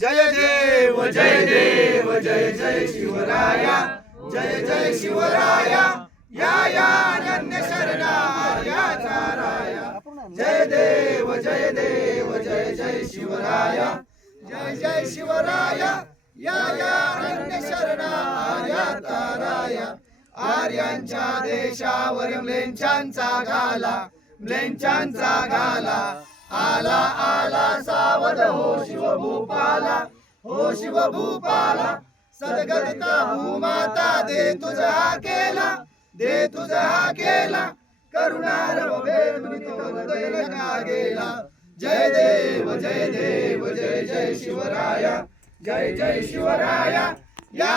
जय देव जय देव जय जय शिवराया, जय जय शिवराया, या अनन्य शरणार्याचा राया। जय देव जय देव जय जय शिवराया, जय जय शिवराया, या अनन्य शरणार्याचा राया। आर्यांच्या देशावर म्लेच्छांचा घाला, म्लेच्छांचा घाला, आला आला सावध हो शिवभूपाला, हो शिवभूपाला। सद्गदिता भूमाता दे तुझा केला, दे तुझा केला, करुणारव हृदय का गेला। जय देव जय देव जय जय शिवराया, जय जय शिवराया, या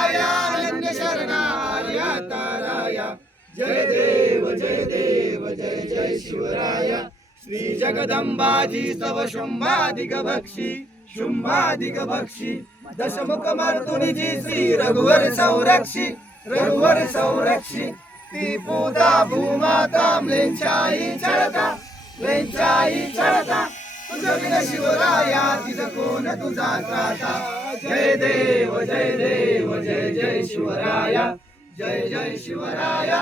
अनन्य शरणार्या ताराया। जय देव जय देव जय जय शिवराया। श्री जगदंबाजी तव शुंभादिक भक्षी, शुंभादिक भक्षी, दशमुख मर्दुनिजी श्री रघुवर संरक्षी, रघुवर संरक्षी। ती पूजा भूमाता म्लेच्छाई छळता, म्लेच्छाई छळता, तुझ बिन शिवराया तिज कोण तुझा त्राता। जय देव जय देव जय जय शिवराया, जय जय शिवराया,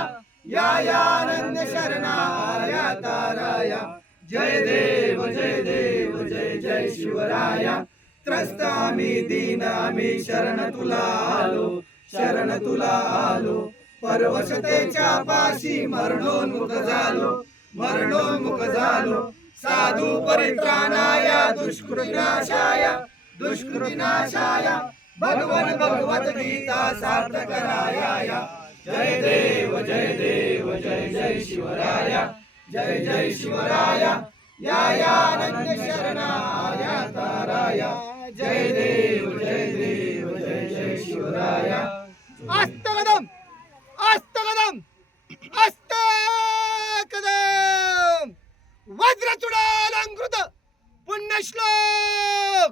या अनन्य शरणार्या ताराया। जय देव जय देव जय जय शिवराया। त्रस्त आम्ही दीन आम्ही शरण तुला आलो, शरण तुला आलो। परवशतेच्या पाशी मरणोन्मुख झालो, मरणोन्मुख झालो। साधू परित्राणाया दुष्कृतिनाशाया, दुष्कृतिनाशाया। भगवन भगवत गीता सार्थ कराया। जय देव जय देव जय जय शिवराया, जय जय शिवराया, या अनन्य शरणार्या ताराया। जय देव जय देव जय जय शिवराया। अस्तकदम अस्तकदम अस्तकदम वज्रचूडालंकृत पुण्यश्लोक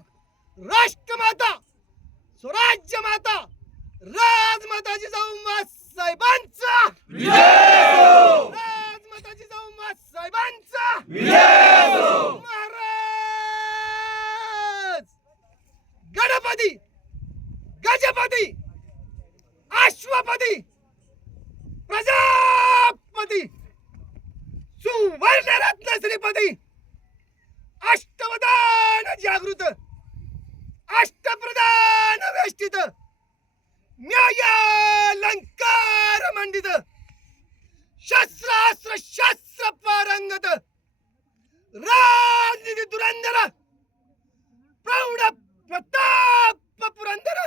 राष्ट्रमाता स्वराज्यमाता राजमाता जिजाऊ साहेबांचा राजमाता जिजाऊ साहेबांचा महाराज गणपती गजपती अश्वपती प्रजापती सुवर्णरत्न श्रीपती अष्टवदान जागृत अष्टप्रधान वेष्टित न्यायालंकार मंडित शस्त्रास्त्र शस्त्र पारंगत राजनीती धुरंधर प्रौढ प्रताप पुरंदर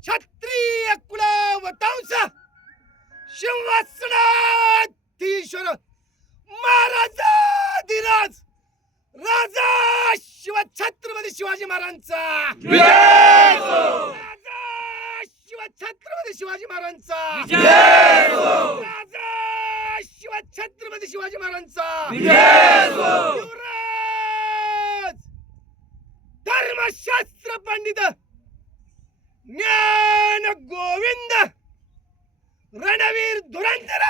क्षत्रिय कुलवंश सिंहासनाधीश्वर महाराजाधिराज राजा छत्रपती शिवाजी महाराजांचा राजा छत्रपती शिवाजी महाराजांचा राजा छत्रपती शिवाजी महाराजांचा युवराज धर्मशास्त्र पंडित ज्ञान गोविंद रणवीर धुरंधर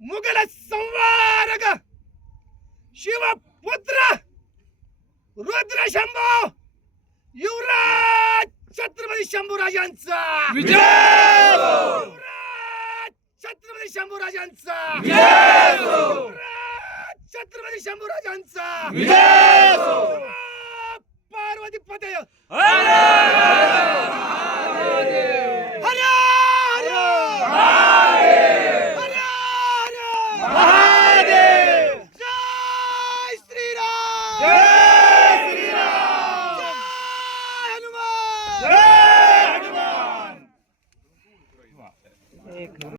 मुघल संवारक शिवपुत्र रुद्र शंभो युवराज छत्रपती शंभूराजांचा युवराज छत्रपती शंभूराजांचा युवराज छत्रपती शंभूराजांचा पार्वती पतय